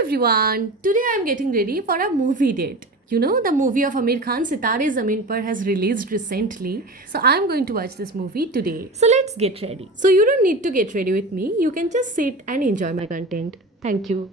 everyone, today I am getting ready for a movie date. You know, the movie of Amir Khan, Sitare Zameen Par, has released recently. So I'm going to watch this movie today. So let's get ready. So you don't need to get ready with me. You can just sit and enjoy my content. Thank you.